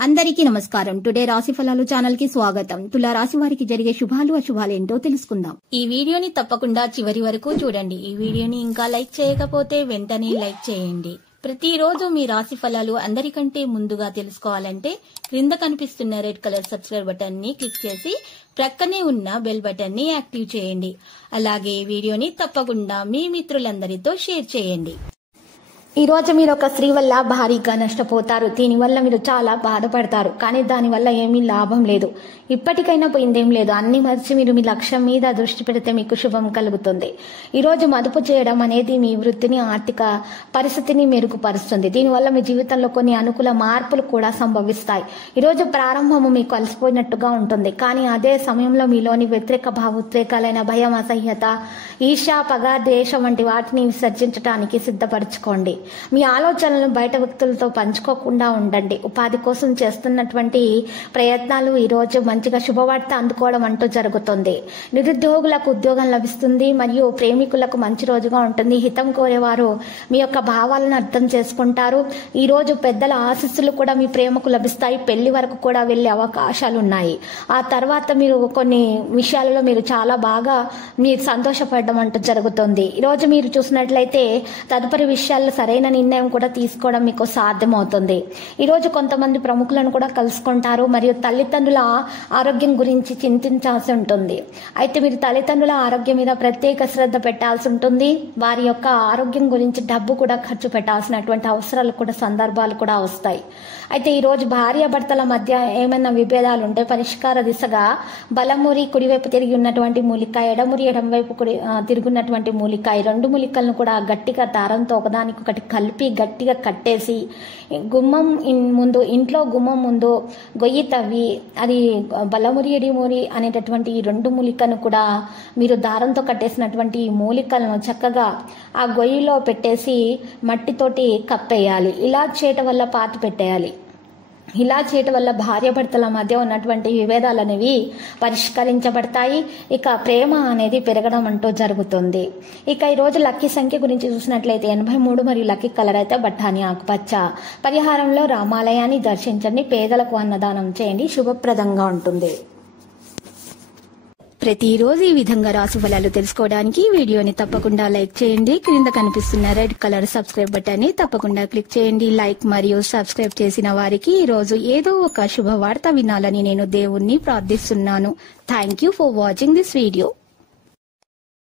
అందరికీ నమస్కారం. టుడే రాశి ఫలాలు ఛానల్ కి స్వాగతం. తులా రాశి వారికి జరిగే శుభాలు అశుభాలు ఏంటో తెలుసుకుందాం. ఈ వీడియోని తప్పకుండా చివరి వరకు చూడండి. ఈ వీడియోని ఇంకా లైక్ చేయకపోతే వెంటనే లైక్ చేయండి. ప్రతిరోజు మీ రాశి ఫలాలు అందరికంటే ముందుగా తెలుసుకోవాలంటే క్రింద కనిపిస్తున్న రెడ్ కలర్ సబ్స్క్రైబ్ బటన్ ని క్లిక్ చేసి ప్రక్కనే ఉన్న బెల్ బటన్ ని యాక్టివ్ చేయండి. అలాగే వీడియోని తప్పకుండా మీ మిత్రులందరితో షేర్ చేయండి. ఈ రోజు మీరు ఒక స్త్రీ వల్ల భారీగా నష్టపోతారు. దీనివల్ల మీరు చాలా బాధపడతారు. కానీ దానివల్ల ఏమీ లాభం లేదు. ఇప్పటికైనా పోయిందేం లేదు. అన్ని మర్చి మీరు మీ లక్ష్యం మీద దృష్టి పెడితే మీకు శుభం కలుగుతుంది. ఈ రోజు మదుపు చేయడం అనేది మీ వృత్తిని, ఆర్థిక పరిస్థితిని మెరుగుపరుస్తుంది. దీనివల్ల మీ జీవితంలో కొన్ని అనుకూల మార్పులు కూడా సంభవిస్తాయి. ఈ రోజు ప్రారంభము మీకు కలిసిపోయినట్టుగా ఉంటుంది. కానీ అదే సమయంలో మీలోని వ్యతిరేక భావోద్వేగాలైన భయం, అసహ్యత, ఈర్ష్య, పగ, ద్వేషం వంటి వాటిని విసర్జించడానికి సిద్ధపరచుకోండి. మీ ఆలోచనలను బయట వ్యక్తులతో పంచుకోకుండా ఉండండి. ఉపాధి కోసం చేస్తున్నటువంటి ప్రయత్నాలు ఈ రోజు మంచిగా శుభవార్త అందుకోవడం అంటూ జరుగుతుంది. నిరుద్యోగులకు ఉద్యోగం లభిస్తుంది మరియు ప్రేమికులకు మంచి రోజుగా ఉంటుంది. హితం కోరేవారు మీ యొక్క భావాలను అర్థం చేసుకుంటారు. ఈ రోజు పెద్దల ఆశీస్సులు కూడా మీ ప్రేమకు లభిస్తాయి. పెళ్లి వరకు కూడా వెళ్లే అవకాశాలు ఉన్నాయి. ఆ తర్వాత మీరు కొన్ని విషయాలలో మీరు చాలా బాగా మీరు సంతోషపడడం అంటూ జరుగుతుంది. ఈ రోజు మీరు చూసినట్లయితే తదుపరి విషయాల్లో సరైన నిర్ణయం కూడా తీసుకోవడం మీకు సాధ్యమవుతుంది. ఈ రోజు కొంతమంది ప్రముఖులను కూడా కలుసుకుంటారు మరియు తల్లిదండ్రుల ఆరోగ్యం గురించి చింతించాల్సి ఉంటుంది. అయితే మీరు తల్లిదండ్రుల ఆరోగ్యం మీద ప్రత్యేక శ్రద్ధ పెట్టాల్సి ఉంటుంది. వారి యొక్క ఆరోగ్యం గురించి డబ్బు కూడా ఖర్చు పెట్టాల్సినటువంటి అవసరాలు కూడా సందర్భాలు కూడా వస్తాయి. అయితే ఈ రోజు భార్యాభర్తల మధ్య ఏమైనా విభేదాలు ఉంటే పరిష్కార దిశగా బలమురి కుడివైపు తిరిగి ఉన్నటువంటి మూలిక, ఎడమురి ఎడమవైపు తిరుగున్నటువంటి మూలిక, ఈ రెండు మూలికలను కూడా గట్టిగా దారంతో ఒకదానికొకటి కలిపి గట్టిగా కట్టేసి గుమ్మం ముందు, ఇంట్లో గుమ్మం ముందు గొయ్యి తవ్వి అది బలమురి ఎడిమురి అనేటటువంటి ఈ రెండు మూలికను కూడా మీరు దారంతో కట్టేసినటువంటి ఈ మూలికలను చక్కగా ఆ గొయ్యిలో పెట్టేసి మట్టితోటి కప్పేయాలి. ఇలా చేయటం వల్ల పాతి పెట్టేయాలి. ఇలా చేయటం వల్ల భార్యాభర్తల మధ్య ఉన్నటువంటి విభేదాలు అనేవి పరిష్కరించబడతాయి. ఇక ప్రేమ అనేది పెరగడం అంటూ జరుగుతుంది. ఇక ఈ రోజు లక్కీ సంఖ్య గురించి చూసినట్లయితే 83 మరియు లక్కీ కలర్ అయితే బఠానీ ఆకుపచ్చ. పరిహారంలో రామాలయాన్ని దర్శించండి. పేదలకు అన్నదానం చేయండి. శుభప్రదంగా ఉంటుంది. ప్రతిరోజు ఈ విధంగా రాశి ఫలాలు తెలుసుకోవడానికి వీడియోని తప్పకుండా లైక్ చేయండి. క్రింద కనిపిస్తున్న రెడ్ కలర్ సబ్స్క్రైబ్ బటన్ ని తప్పకుండా క్లిక్ చేయండి. లైక్ మరియు సబ్స్క్రైబ్ చేసిన వారికి ఈ రోజు ఏదో ఒక శుభవార్త వినాలని నేను దేవుణ్ణి ప్రార్థిస్తున్నాను. Thank you for watching this video.